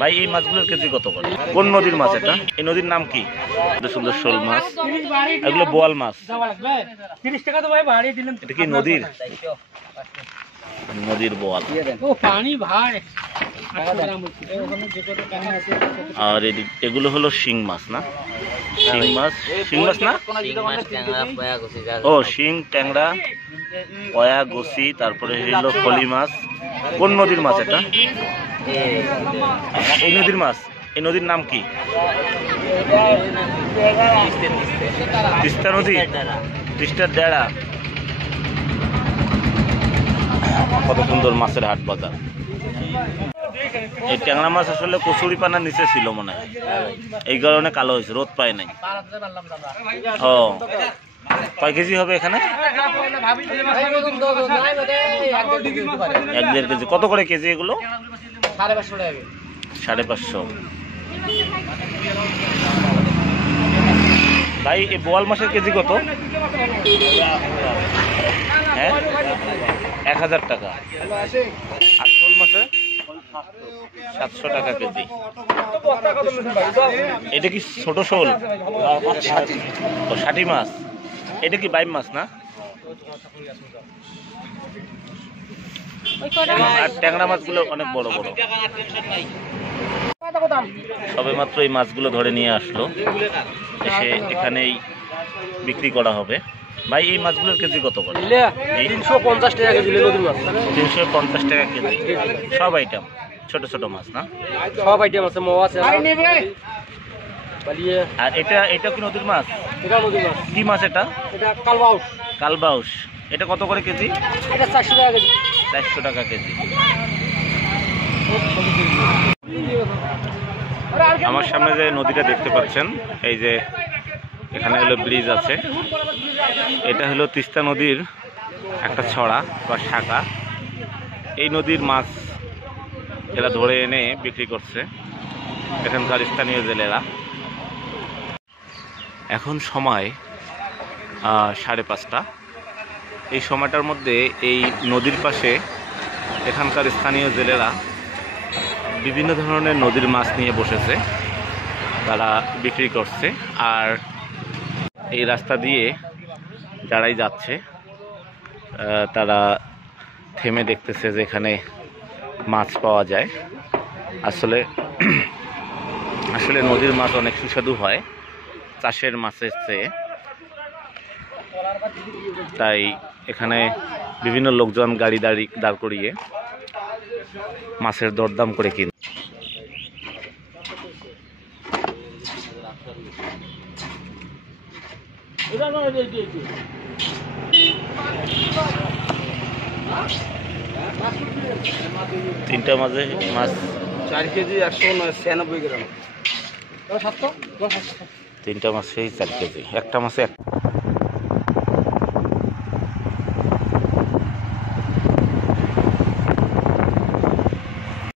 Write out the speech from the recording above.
ভাই এই মাছগুলোর কেজি কত করে? কোন নদীর মাছ এটা? এই নদীর নাম কি? সুন্দর শোল মাছ, এগুলো বোয়াল মাছ। 30 টাকা তো ভাই বাড়ি দিলেন। এটা কি নদীর? নদীর বোয়াল। ও পানি ভাই। আর এগুলো হলো শিং মাছ না? শিং মাছ, শিং মাছ না? ও শিং, ট্যাংরা, পয়া, গসি, তারপরে হলো ফলি মাছ। কোন নদীর মাছ এটা? এই নদীর মাছ। এই নদীর নাম কি? তিস্তা নদী, তিস্তার ডেরা। কত সুন্দর মাছের হাট বাজার। এই ট্যাংরা মাছ আসলে কচুরি পানার নিচে ছিল মনে হয়, এই কারণে কালো হয়েছে, রোদ পায় নাই। ও কয় কেজি হবে এখানে? 1-1.5 কেজি। কত করে কেজি এগুলো? 550। ভাই এই বোয়াল মাছের কেজি কত? হ্যাঁ 1000 টাকা। আর শোল মাছের 700 টাকা কেজি। এটা কি ছোট শোল? ও ষাটি মাছ। এটা কি বাইম মাছ না? আর ট্যাংরা মাছগুলো অনেক বড় বড়। সবে মাত্র এই মাছগুলো ধরে নিয়ে আসলো, এসে এখানেই বিক্রি করা হবে। ভাই এই মাছগুলোর কেজি কত করে? 350 টাকা কেজি। 350 টাকা কেজি। সব আইটেম ছোট ছোট মাছ না? সব আইটেম আছে, মোয়া আছে। আর এটা কি নদীর মাছ? এটা নদীর মাছ। কি মাছ এটা? এটা কালবাউস। কালবাউস। এটা কত করে কেজি? এটা 400 টাকা কেজি। 400 টাকা কেজি। আমার সামনে যে নদীটা দেখতে পাচ্ছেন, এই যে এখানে হলো ব্রিজ আছে, এটা হলো তিস্তা নদীর একটা ছড়া বা শাখা। এই নদীর মাছ এরা ধরে এনে বিক্রি করছে এখানকার স্থানীয় জেলেরা। এখন সময় 5:30। এই সময়টার মধ্যে এই নদীর পাশে এখানকার স্থানীয় জেলেরা বিভিন্ন ধরনের নদীর মাছ নিয়ে বসেছে, তারা বিক্রি করছে। আর এই রাস্তা দিয়ে যারাই যাচ্ছে তারা থেমে দেখতেছে যে এখানে মাছ পাওয়া যায়। আসলে নদীর মাছ অনেক সুস্বাদু হয় চাষের মাছের চেয়ে, তাই এখানে বিভিন্ন লোকজন গাড়ি দাঁড় করিয়ে মাছের দরদাম করে কিনে। তিনটা মাঝে মাছ 4 কেজি 196 গ্রাম। তিনটা মাছেই 4 কেজি। একটা মাছে